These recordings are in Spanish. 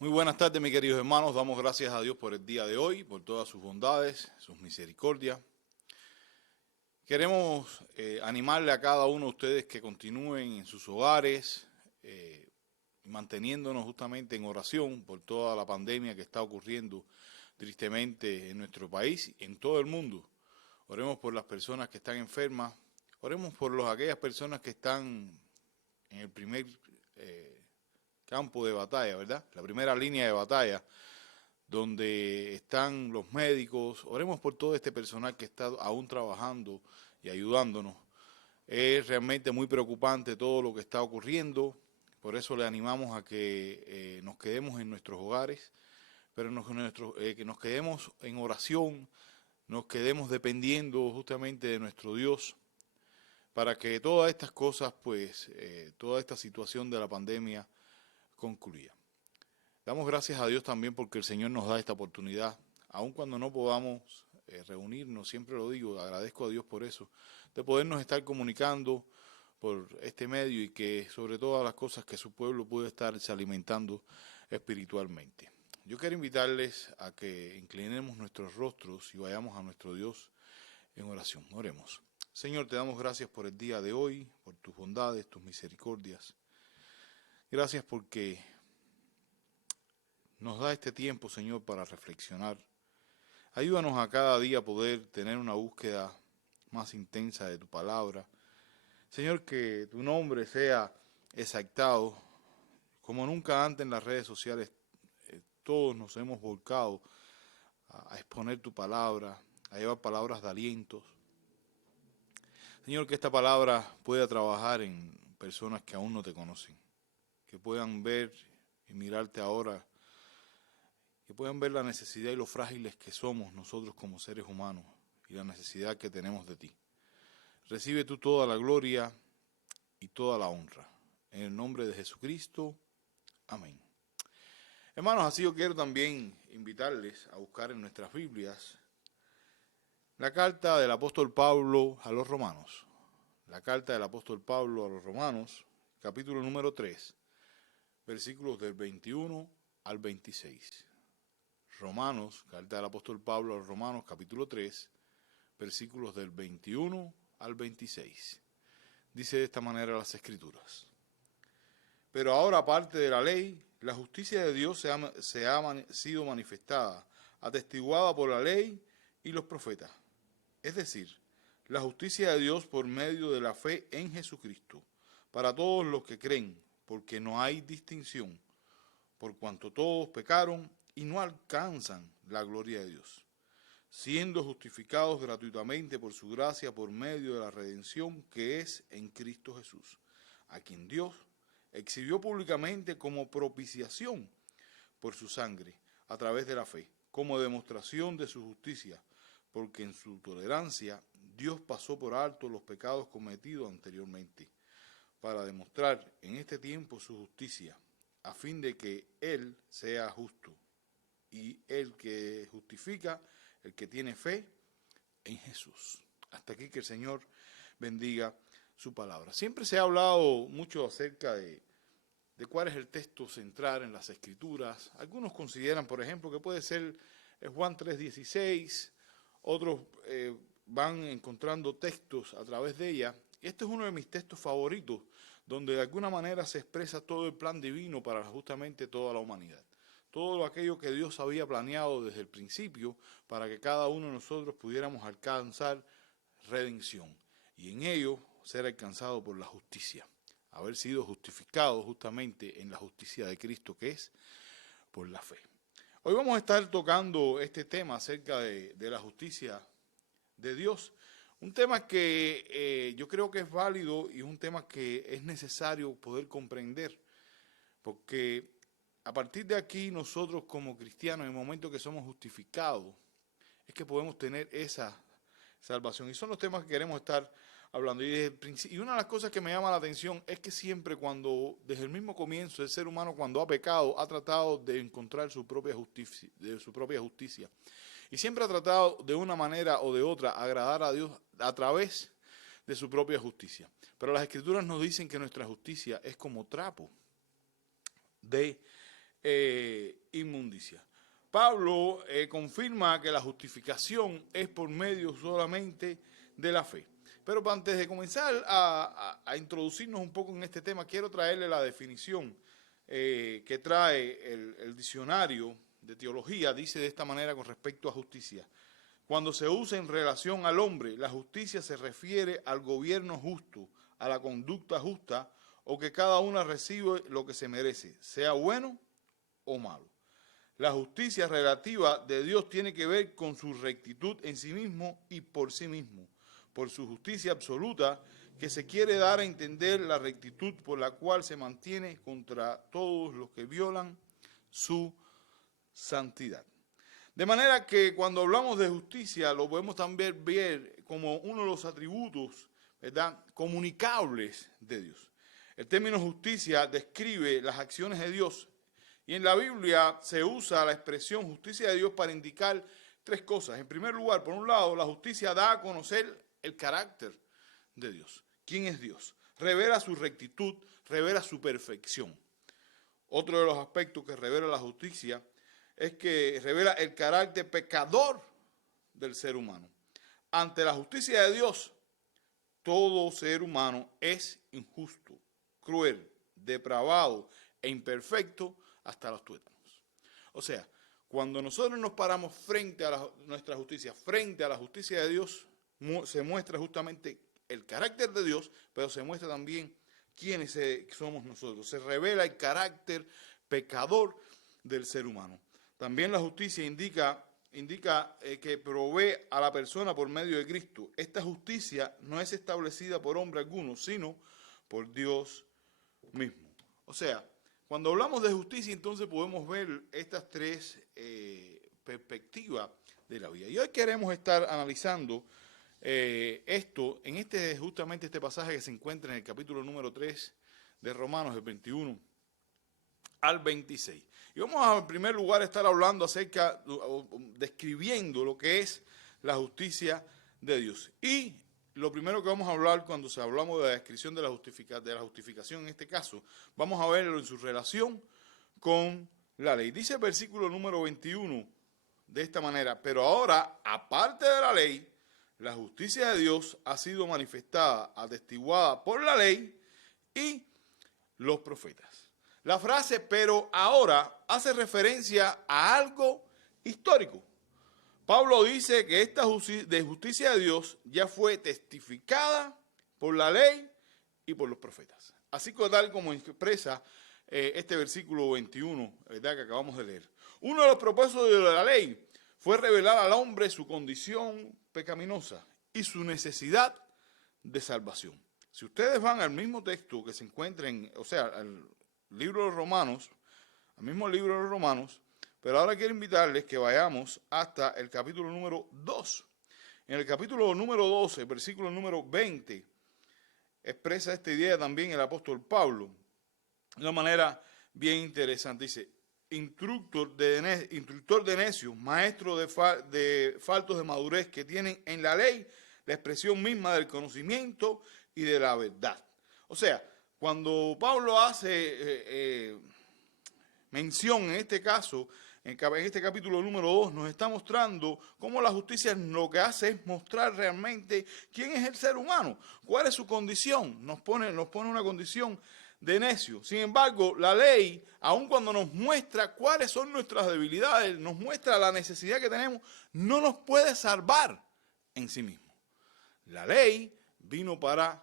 Muy buenas tardes, mis queridos hermanos. Damos gracias a Dios por el día de hoy, por todas sus bondades, sus misericordias. Queremos animarle a cada uno de ustedes que continúen en sus hogares, manteniéndonos justamente en oración por toda la pandemia que está ocurriendo tristemente en nuestro país y en todo el mundo. Oremos por las personas que están enfermas, oremos por aquellas personas que están en el primer campo de batalla, ¿verdad? La primera línea de batalla, donde están los médicos. Oremos por todo este personal que está aún trabajando y ayudándonos. Es realmente muy preocupante todo lo que está ocurriendo, por eso le animamos a que nos quedemos en nuestros hogares, pero que nos quedemos en oración, nos quedemos dependiendo justamente de nuestro Dios, para que todas estas cosas, toda esta situación de la pandemia concluya. Damos gracias a Dios también porque el Señor nos da esta oportunidad, aun cuando no podamos reunirnos, siempre lo digo, agradezco a Dios por eso, de podernos estar comunicando por este medio y que sobre todas las cosas que su pueblo puede estarse alimentando espiritualmente. Yo quiero invitarles a que inclinemos nuestros rostros y vayamos a nuestro Dios en oración. Oremos. Señor, te damos gracias por el día de hoy, por tus bondades, tus misericordias. Gracias porque nos da este tiempo, Señor, para reflexionar. Ayúdanos a cada día poder tener una búsqueda más intensa de tu palabra. Señor, que tu nombre sea exaltado. Como nunca antes en las redes sociales, todos nos hemos volcado a exponer tu palabra, a llevar palabras de alientos. Señor, que esta palabra pueda trabajar en personas que aún no te conocen, que puedan ver y mirarte ahora, que puedan ver la necesidad y lo frágiles que somos nosotros como seres humanos y la necesidad que tenemos de ti. Recibe tú toda la gloria y toda la honra. En el nombre de Jesucristo, amén. Hermanos, así yo quiero también invitarles a buscar en nuestras Biblias la carta del apóstol Pablo a los romanos. La carta del apóstol Pablo a los romanos, capítulo número 3, versículos del 21 al 26. Romanos, carta del apóstol Pablo a los romanos, capítulo 3, versículos del 21 al 26. Dice de esta manera las Escrituras. Pero ahora, aparte de la ley, la justicia de Dios se ha sido manifestada, atestiguada por la ley y los profetas. Es decir, la justicia de Dios por medio de la fe en Jesucristo, para todos los que creen, porque no hay distinción, por cuanto todos pecaron y no alcanzan la gloria de Dios, siendo justificados gratuitamente por su gracia por medio de la redención que es en Cristo Jesús, a quien Dios exhibió públicamente como propiciación por su sangre, a través de la fe, como demostración de su justicia, porque en su tolerancia Dios pasó por alto los pecados cometidos anteriormente, para demostrar en este tiempo su justicia, a fin de que Él sea justo, y el que justifica, el que tiene fe en Jesús. Hasta aquí que el Señor bendiga su palabra. Siempre se ha hablado mucho acerca de cuál es el texto central en las Escrituras. Algunos consideran, por ejemplo, que puede ser Juan 3:16, otros van encontrando textos a través de ella. Este es uno de mis textos favoritos, donde de alguna manera se expresa todo el plan divino para justamente toda la humanidad. Todo aquello que Dios había planeado desde el principio para que cada uno de nosotros pudiéramos alcanzar redención y en ello ser alcanzado por la justicia, haber sido justificado justamente en la justicia de Cristo, que es por la fe. Hoy vamos a estar tocando este tema acerca de la justicia de Dios, un tema que yo creo que es válido y un tema que es necesario poder comprender, porque a partir de aquí nosotros como cristianos, en el momento que somos justificados, es que podemos tener esa salvación. Y son los temas que queremos estar hablando. Y una de las cosas que me llama la atención es que siempre desde el mismo comienzo, el ser humano cuando ha pecado, ha tratado de encontrar su propia justicia. Y siempre ha tratado de una manera o de otra agradar a Dios a través de su propia justicia. Pero las Escrituras nos dicen que nuestra justicia es como trapo de inmundicia. Pablo confirma que la justificación es por medio solamente de la fe. Pero antes de comenzar a introducirnos un poco en este tema, quiero traerle la definición que trae el diccionario de teología. Dice de esta manera con respecto a justicia: cuando se usa en relación al hombre, la justicia se refiere al gobierno justo, a la conducta justa, o que cada uno recibe lo que se merece, sea bueno o malo. La justicia relativa de Dios tiene que ver con su rectitud en sí mismo y por sí mismo, por su justicia absoluta, que se quiere dar a entender la rectitud por la cual se mantiene contra todos los que violan su santidad. De manera que cuando hablamos de justicia lo podemos también ver como uno de los atributos, ¿verdad?, comunicables de Dios. El término justicia describe las acciones de Dios, y en la Biblia se usa la expresión justicia de Dios para indicar tres cosas. En primer lugar, por un lado, la justicia da a conocer el carácter de Dios. ¿Quién es Dios? Revela su rectitud, revela su perfección. Otro de los aspectos que revela la justicia es que revela el carácter pecador del ser humano. Ante la justicia de Dios, todo ser humano es injusto, cruel, depravado e imperfecto hasta los tuétanos. O sea, cuando nosotros nos paramos frente a nuestra justicia, frente a la justicia de Dios, se muestra justamente el carácter de Dios, pero se muestra también quiénes somos nosotros. Se revela el carácter pecador del ser humano. También la justicia indica que provee a la persona por medio de Cristo. Esta justicia no es establecida por hombre alguno, sino por Dios mismo. O sea, cuando hablamos de justicia, entonces podemos ver estas tres perspectivas de la vida. Y hoy queremos estar analizando esto en justamente este pasaje que se encuentra en el capítulo número 3 de Romanos, el 21 al 26. Y vamos a, en primer lugar, estar hablando describiendo lo que es la justicia de Dios. Y lo primero que vamos a hablar cuando hablamos de la descripción de la justificación en este caso, vamos a verlo en su relación con la ley. Dice el versículo número 21 de esta manera: pero ahora, aparte de la ley, la justicia de Dios ha sido manifestada, atestiguada por la ley y los profetas. La frase "pero ahora" hace referencia a algo histórico. Pablo dice que esta justicia de Dios ya fue testificada por la ley y por los profetas. Así que tal como expresa este versículo 21, ¿verdad?, que acabamos de leer. Uno de los propósitos de la ley fue revelar al hombre su condición pecaminosa y su necesidad de salvación. Si ustedes van al mismo texto que se encuentra al libro de los Romanos, al mismo libro de los Romanos, pero ahora quiero invitarles que vayamos hasta el capítulo número 2. En el capítulo número 12, versículo número 20, expresa esta idea también el apóstol Pablo de una manera bien interesante. Dice: instructor de necios, maestro de faltos de madurez, que tienen en la ley la expresión misma del conocimiento y de la verdad. O sea, cuando Pablo hace mención en este caso, en este capítulo número 2, nos está mostrando cómo la justicia lo que hace es mostrar realmente quién es el ser humano, cuál es su condición. Nos pone una condición de necio. Sin embargo, la ley, aun cuando nos muestra cuáles son nuestras debilidades, nos muestra la necesidad que tenemos, no nos puede salvar en sí mismo. La ley vino para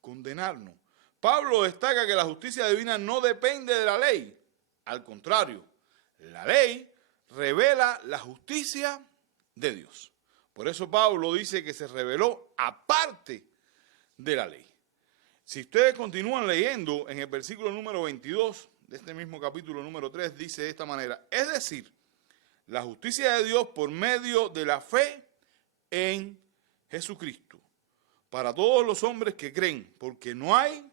condenarnos. Pablo destaca que la justicia divina no depende de la ley. Al contrario, la ley revela la justicia de Dios. Por eso Pablo dice que se reveló aparte de la ley. Si ustedes continúan leyendo, en el versículo número 22 de este mismo capítulo número 3, dice de esta manera: es decir, la justicia de Dios por medio de la fe en Jesucristo, para todos los hombres que creen, porque no hay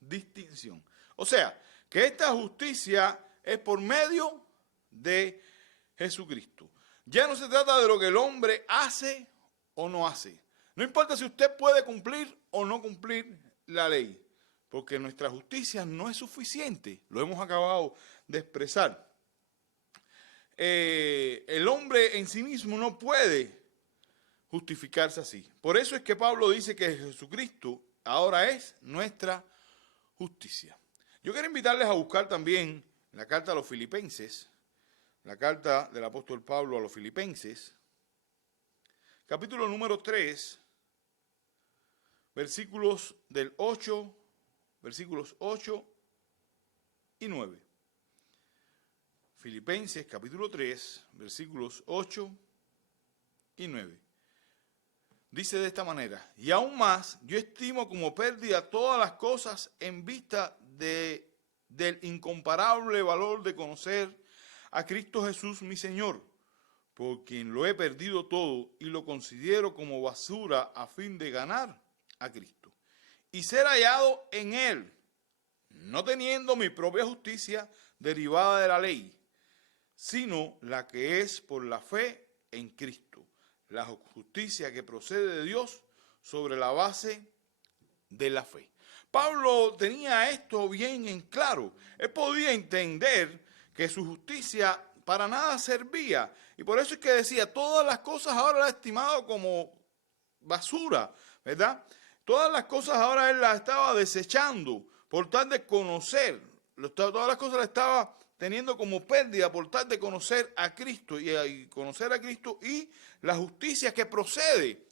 distinción. O sea, que esta justicia es por medio de Jesucristo. Ya no se trata de lo que el hombre hace o no hace. No importa si usted puede cumplir o no cumplir la ley, porque nuestra justicia no es suficiente. Lo hemos acabado de expresar. El hombre en sí mismo no puede justificarse así. Por eso es que Pablo dice que Jesucristo ahora es nuestra justicia. Yo quiero invitarles a buscar también la carta a los Filipenses, la carta del apóstol Pablo a los Filipenses, capítulo número 3, versículos 8 y 9. Filipenses capítulo 3, versículos 8 y 9. Dice de esta manera: y aún más, yo estimo como pérdida todas las cosas en vista del incomparable valor de conocer a Cristo Jesús mi Señor, por quien lo he perdido todo y lo considero como basura a fin de ganar a Cristo y ser hallado en Él, no teniendo mi propia justicia derivada de la ley, sino la que es por la fe en Cristo, la justicia que procede de Dios sobre la base de la fe. Pablo tenía esto bien en claro. Él podía entender que su justicia para nada servía, y por eso es que decía, todas las cosas ahora las ha estimado como basura, ¿verdad? Todas las cosas ahora él las estaba desechando por tal de conocer, todas las cosas las estaba teniendo como pérdida por tal de conocer a Cristo y conocer a Cristo y la justicia que procede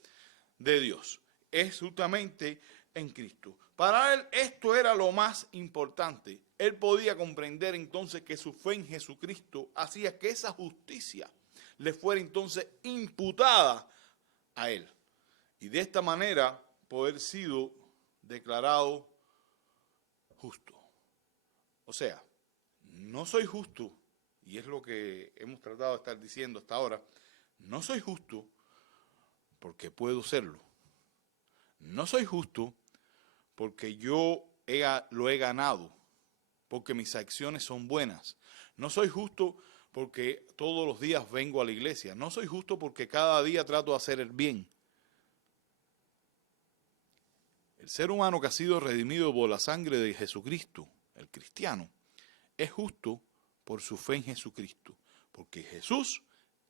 de Dios es justamente en Cristo. Para él esto era lo más importante. Él podía comprender entonces que su fe en Jesucristo hacía que esa justicia le fuera entonces imputada a él. Y de esta manera poder sido declarado justo. O sea, no soy justo, y es lo que hemos tratado de estar diciendo hasta ahora, no soy justo porque puedo serlo. No soy justo porque yo lo he ganado, porque mis acciones son buenas. No soy justo porque todos los días vengo a la iglesia. No soy justo porque cada día trato de hacer el bien. El ser humano que ha sido redimido por la sangre de Jesucristo, el cristiano, es justo por su fe en Jesucristo, porque Jesús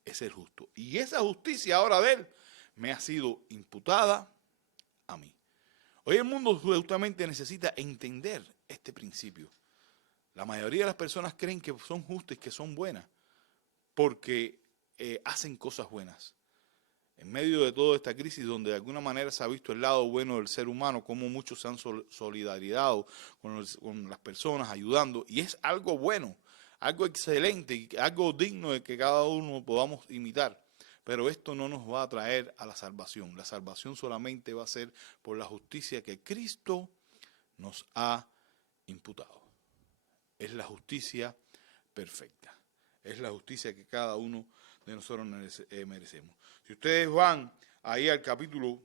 es el justo. Y esa justicia ahora de él me ha sido imputada a mí. Hoy el mundo justamente necesita entender este principio. La mayoría de las personas creen que son justas y que son buenas porque hacen cosas buenas. En medio de toda esta crisis donde de alguna manera se ha visto el lado bueno del ser humano, como muchos se han solidarizado con las personas, ayudando, y es algo bueno, algo excelente, y algo digno de que cada uno podamos imitar. Pero esto no nos va a traer a la salvación. La salvación solamente va a ser por la justicia que Cristo nos ha imputado. Es la justicia perfecta. Es la justicia que cada uno de nosotros merecemos. Si ustedes van ahí al capítulo,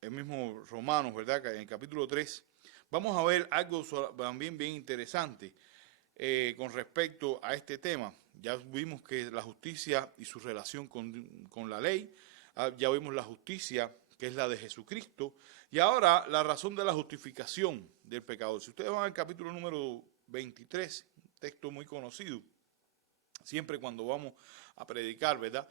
el mismo Romanos, ¿verdad? En el capítulo 3, vamos a ver algo también bien interesante con respecto a este tema. Ya vimos que la justicia y su relación con la ley, ya vimos la justicia que es la de Jesucristo, y ahora la razón de la justificación del pecador. Si ustedes van al capítulo número 23, un texto muy conocido, siempre cuando vamos a predicar, ¿verdad?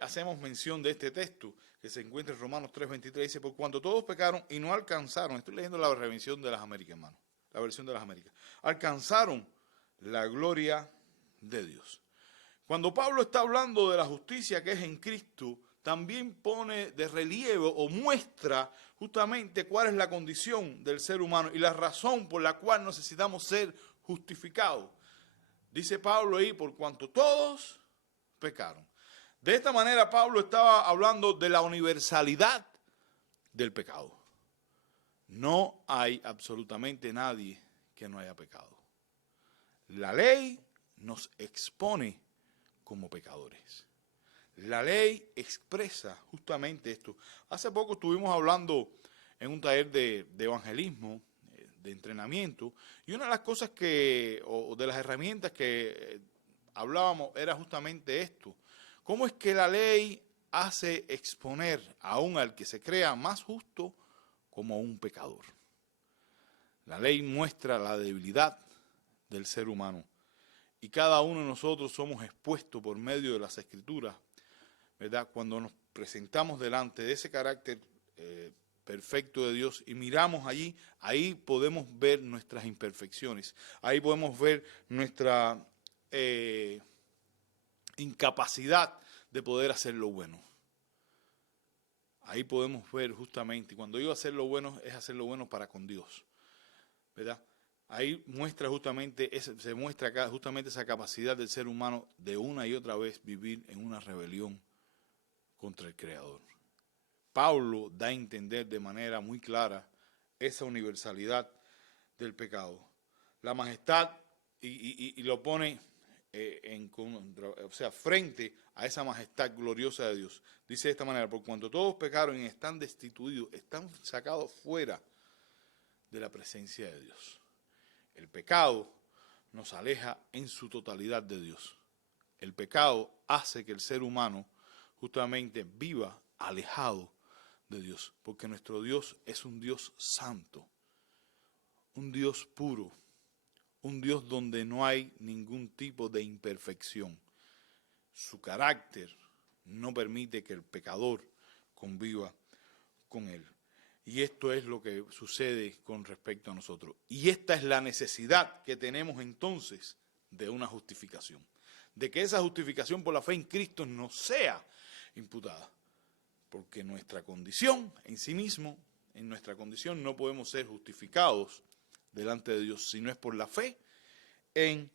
Hacemos mención de este texto que se encuentra en Romanos 3:23, dice, por cuanto todos pecaron y no alcanzaron, estoy leyendo la revisión de las Américas, hermano, la versión de las Américas, alcanzaron la gloria de Dios. Cuando Pablo está hablando de la justicia que es en Cristo, también pone de relieve o muestra justamente cuál es la condición del ser humano y la razón por la cual necesitamos ser justificados. Dice Pablo ahí, por cuanto todos pecaron. De esta manera Pablo estaba hablando de la universalidad del pecado. No hay absolutamente nadie que no haya pecado. La ley nos expone como pecadores. La ley expresa justamente esto. Hace poco estuvimos hablando en un taller de evangelismo, de entrenamiento, y una de las cosas o de las herramientas que hablábamos era justamente esto. ¿Cómo es que la ley hace exponer aún al que se crea más justo como un pecador? La ley muestra la debilidad del ser humano y cada uno de nosotros somos expuestos por medio de las Escrituras, ¿verdad? Cuando nos presentamos delante de ese carácter perfecto de Dios y miramos allí, ahí podemos ver nuestras imperfecciones, ahí podemos ver nuestra incapacidad de poder hacer lo bueno. Ahí podemos ver justamente, cuando digo hacer lo bueno, es hacer lo bueno para con Dios, ¿verdad? Ahí muestra justamente, se muestra justamente esa capacidad del ser humano de una y otra vez vivir en una rebelión contra el Creador. Pablo da a entender de manera muy clara esa universalidad del pecado. La majestad, y lo pone frente a esa majestad gloriosa de Dios. Dice de esta manera: por cuanto todos pecaron y están destituidos, están sacados fuera de la presencia de Dios. El pecado nos aleja en su totalidad de Dios. El pecado hace que el ser humano justamente viva alejado de Dios, porque nuestro Dios es un Dios santo, un Dios puro, un Dios donde no hay ningún tipo de imperfección. Su carácter no permite que el pecador conviva con él. Y esto es lo que sucede con respecto a nosotros. Y esta es la necesidad que tenemos entonces de una justificación. De que esa justificación por la fe en Cristo nos sea imputada. Porque nuestra condición en sí mismo, en nuestra condición no podemos ser justificados delante de Dios, si no es por la fe en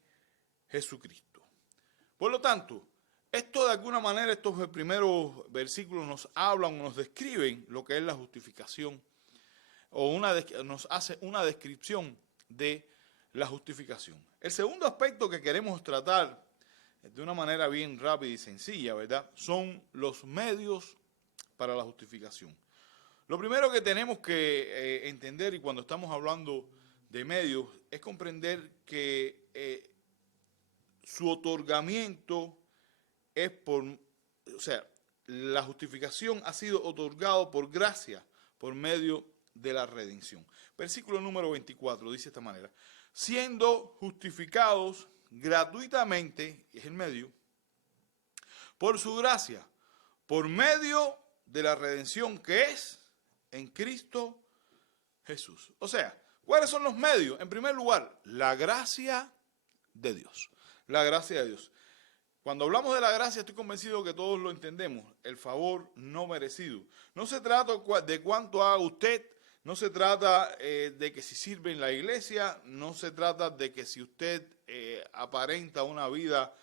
Jesucristo. Por lo tanto, esto de alguna manera, estos primeros versículos nos hablan, nos describen lo que es la justificación, o nos hace una descripción de la justificación. El segundo aspecto que queremos tratar de una manera bien rápida y sencilla, ¿verdad?, son los medios para la justificación. Lo primero que tenemos que entender, y cuando estamos hablando de medios, es comprender que su otorgamiento es la justificación ha sido otorgado por gracia, por medio de la redención. Versículo número 24 dice de esta manera: siendo justificados gratuitamente, es el medio, por su gracia, por medio de la redención que es en Cristo Jesús. O sea, ¿cuáles son los medios? En primer lugar, la gracia de Dios. La gracia de Dios. Cuando hablamos de la gracia, estoy convencido que todos lo entendemos, el favor no merecido. No se trata de cuánto haga usted, no se trata de que si sirve en la iglesia, no se trata de que si usted aparenta una vida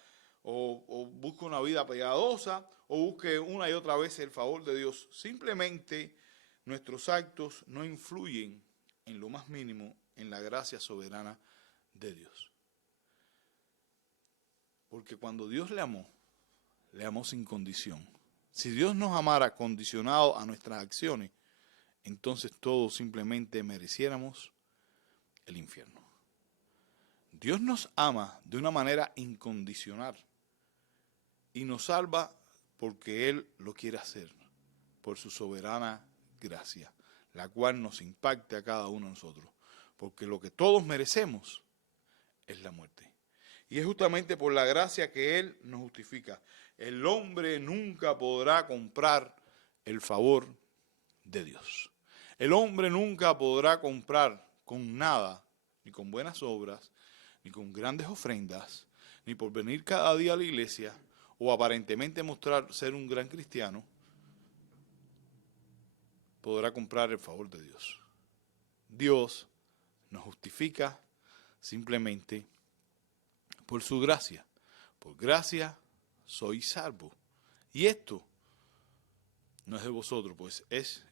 o busca una vida piadosa o busque una y otra vez el favor de Dios. Simplemente nuestros actos no influyen en lo más mínimo en la gracia soberana de Dios. Porque cuando Dios le amó sin condición. Si Dios nos amara condicionado a nuestras acciones, entonces todos simplemente mereciéramos el infierno. Dios nos ama de una manera incondicional y nos salva porque Él lo quiere hacer, por su soberana gracia, la cual nos impacte a cada uno de nosotros. Porque lo que todos merecemos es la muerte. Y es justamente por la gracia que Él nos justifica. El hombre nunca podrá comprar el favor de Dios. El hombre nunca podrá comprar con nada, ni con buenas obras, ni con grandes ofrendas, ni por venir cada día a la iglesia, o aparentemente mostrar ser un gran cristiano, podrá comprar el favor de Dios. Dios nos justifica simplemente por su gracia. Por gracia soy salvo. Y esto no es de vosotros, pues es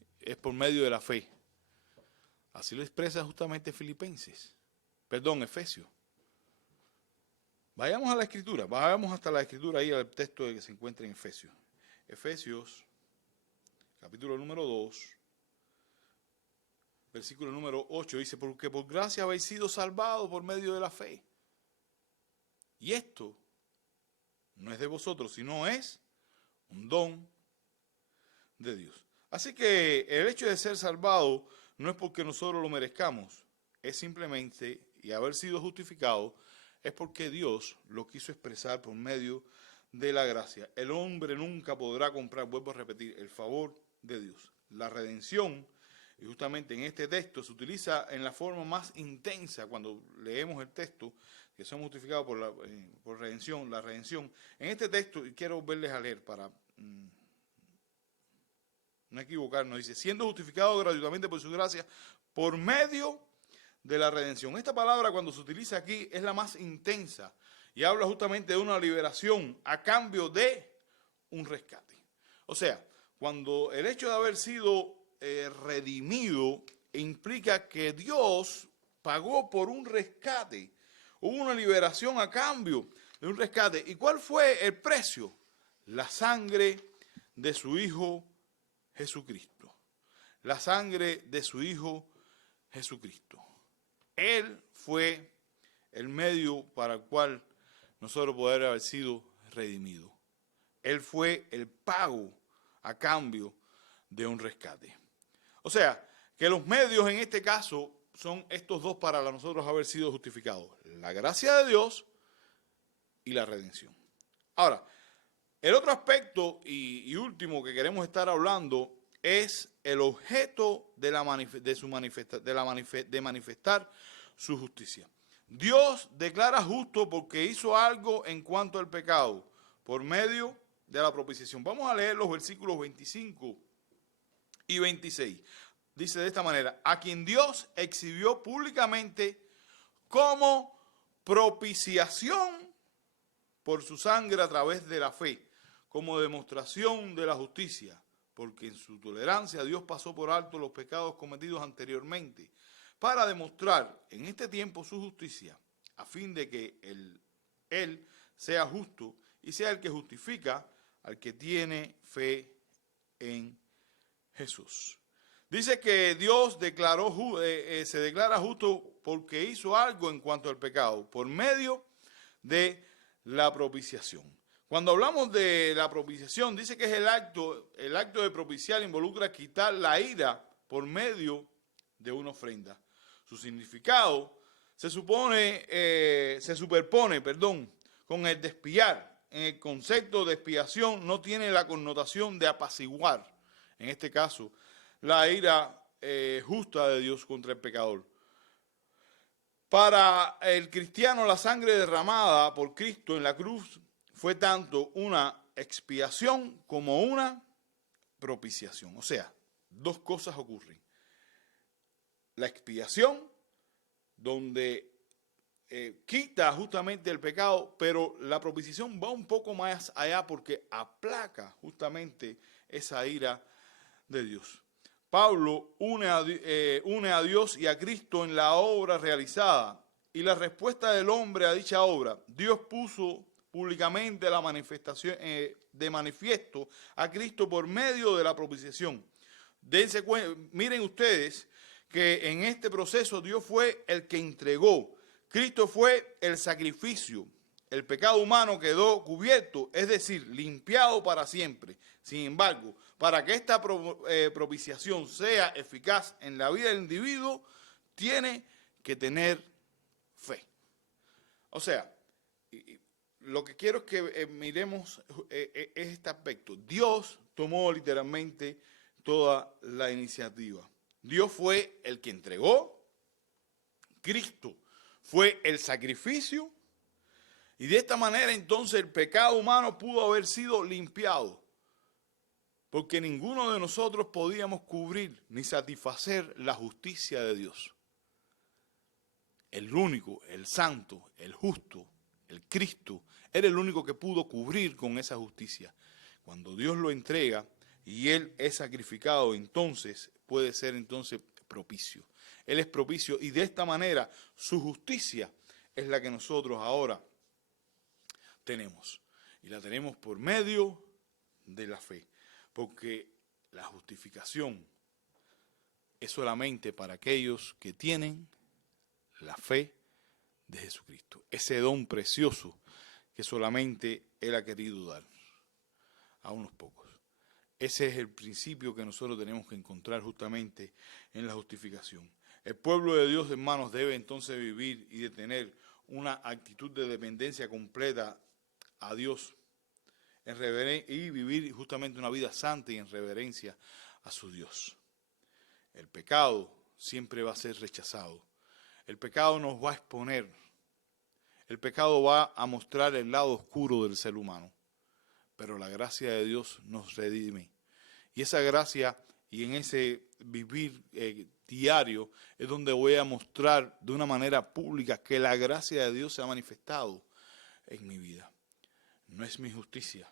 por medio de la fe. Así lo expresa justamente Efesios. Vayamos a la Escritura, vayamos hasta la Escritura, ahí al texto que se encuentra en Efesios. Efesios, capítulo número 2, versículo número 8, dice: porque por gracia habéis sido salvados por medio de la fe. Y esto no es de vosotros, sino es un don de Dios. Así que el hecho de ser salvado no es porque nosotros lo merezcamos, es simplemente, y haber sido justificado, es porque Dios lo quiso expresar por medio de la gracia. El hombre nunca podrá comprar, vuelvo a repetir, el favor de Dios. La redención, y justamente en este texto se utiliza en la forma más intensa cuando leemos el texto, que somos justificados por redención, la redención. En este texto, y quiero verles a leer para no equivocarnos, dice, siendo justificado gratuitamente por su gracia, por medio de la redención. Esta palabra cuando se utiliza aquí es la más intensa y habla justamente de una liberación a cambio de un rescate. O sea, cuando el hecho de haber sido redimido implica que Dios pagó por un rescate, hubo una liberación a cambio de un rescate. ¿Y cuál fue el precio? La sangre de su Hijo Jesucristo. La sangre de su Hijo Jesucristo. Él fue el medio para el cual nosotros poder haber sido redimidos. Él fue el pago a cambio de un rescate. O sea, que los medios en este caso son estos dos para nosotros haber sido justificados. La gracia de Dios y la redención. Ahora, el otro aspecto y último que queremos estar hablando es el objeto de manifestar su justicia. Dios declara justo porque hizo algo en cuanto al pecado por medio de la propiciación. Vamos a leer los versículos 25 y 26. Dice de esta manera, a quien Dios exhibió públicamente como propiciación por su sangre a través de la fe, como demostración de la justicia, porque en su tolerancia Dios pasó por alto los pecados cometidos anteriormente, para demostrar en este tiempo su justicia, a fin de que Él sea justo y sea el que justifica al que tiene fe en Jesús. Dice que Dios se declara justo porque hizo algo en cuanto al pecado, por medio de la propiciación. Cuando hablamos de la propiciación, dice que es el acto de propiciar involucra quitar la ira por medio de una ofrenda. Su significado se superpone con el de expiar. En el concepto de expiación no tiene la connotación de apaciguar, en este caso, la ira justa de Dios contra el pecador. Para el cristiano, la sangre derramada por Cristo en la cruz fue tanto una expiación como una propiciación. O sea, dos cosas ocurren. La expiación, donde quita justamente el pecado, pero la propiciación va un poco más allá porque aplaca justamente esa ira de Dios. Pablo une a Dios y a Cristo en la obra realizada y la respuesta del hombre a dicha obra. Dios puso públicamente la manifestación de manifiesto a Cristo por medio de la propiciación. Miren ustedes que en este proceso Dios fue el que entregó. Cristo fue el sacrificio. El pecado humano quedó cubierto, es decir, limpiado para siempre. Sin embargo, para que esta propiciación sea eficaz en la vida del individuo, tiene que tener fe. O sea, lo que quiero es que miremos es este aspecto. Dios tomó literalmente toda la iniciativa. Dios fue el que entregó, Cristo fue el sacrificio, y de esta manera entonces el pecado humano pudo haber sido limpiado, porque ninguno de nosotros podíamos cubrir ni satisfacer la justicia de Dios. El único, el santo, el justo, el Cristo, era el único que pudo cubrir con esa justicia. Cuando Dios lo entrega y Él es sacrificado, entonces puede ser entonces propicio. Él es propicio y de esta manera su justicia es la que nosotros ahora tenemos. Y la tenemos por medio de la fe. Porque la justificación es solamente para aquellos que tienen la fe de Jesucristo. Ese don precioso que solamente Él ha querido dar a unos pocos. Ese es el principio que nosotros tenemos que encontrar justamente en la justificación. El pueblo de Dios, hermanos, debe entonces vivir y de tener una actitud de dependencia completa a Dios y vivir justamente una vida santa y en reverencia a su Dios. El pecado siempre va a ser rechazado. El pecado nos va a exponer. El pecado va a mostrar el lado oscuro del ser humano. Pero la gracia de Dios nos redime. Y esa gracia y en ese vivir diario es donde voy a mostrar de una manera pública que la gracia de Dios se ha manifestado en mi vida. No es mi justicia,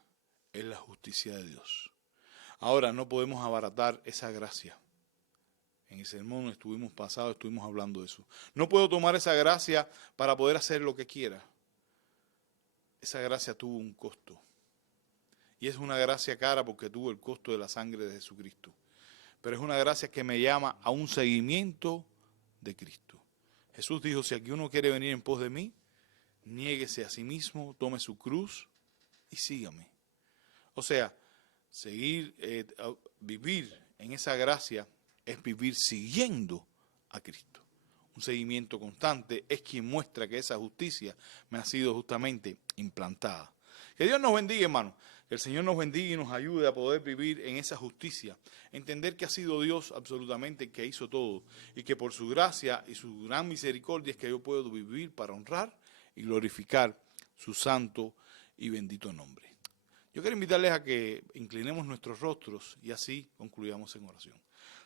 es la justicia de Dios. Ahora no podemos abaratar esa gracia. En el sermón estuvimos hablando de eso. No puedo tomar esa gracia para poder hacer lo que quiera. Esa gracia tuvo un costo. Y es una gracia cara porque tuvo el costo de la sangre de Jesucristo. Pero es una gracia que me llama a un seguimiento de Cristo. Jesús dijo, si alguno quiere venir en pos de mí, niéguese a sí mismo, tome su cruz y sígame. O sea, vivir en esa gracia es vivir siguiendo a Cristo. Un seguimiento constante es quien muestra que esa justicia me ha sido justamente implantada. Que Dios nos bendiga, hermano. Que el Señor nos bendiga y nos ayude a poder vivir en esa justicia. Entender que ha sido Dios absolutamente el que hizo todo. Y que por su gracia y su gran misericordia es que yo puedo vivir para honrar y glorificar su santo y bendito nombre. Yo quiero invitarles a que inclinemos nuestros rostros y así concluyamos en oración.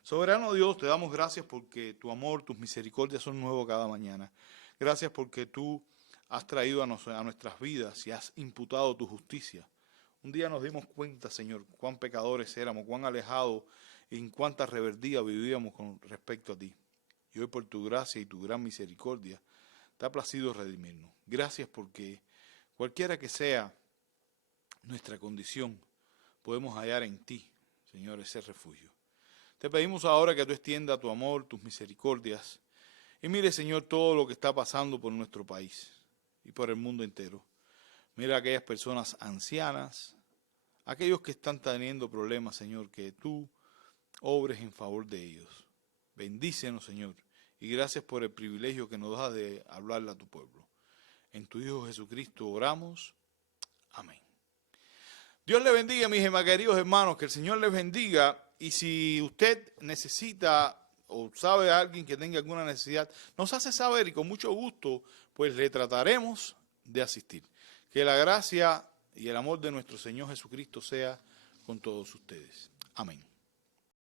Soberano Dios, te damos gracias porque tu amor, tus misericordias son nuevos cada mañana. Gracias porque tú has traído a nuestras vidas y has imputado tu justicia. Un día nos dimos cuenta, Señor, cuán pecadores éramos, cuán alejados y en cuánta rebeldía vivíamos con respecto a ti. Y hoy por tu gracia y tu gran misericordia te ha placido redimirnos. Gracias porque cualquiera que sea nuestra condición, podemos hallar en ti, Señor, ese refugio. Te pedimos ahora que tú extiendas tu amor, tus misericordias. Y mire, Señor, todo lo que está pasando por nuestro país y por el mundo entero. Mira a aquellas personas ancianas, aquellos que están teniendo problemas, Señor, que tú obres en favor de ellos. Bendícenos, Señor, y gracias por el privilegio que nos das de hablarle a tu pueblo. En tu Hijo Jesucristo oramos. Amén. Dios le bendiga, mis queridos hermanos, que el Señor les bendiga. Y si usted necesita o sabe a alguien que tenga alguna necesidad, nos hace saber y con mucho gusto, pues le trataremos de asistir. Que la gracia y el amor de nuestro Señor Jesucristo sea con todos ustedes. Amén.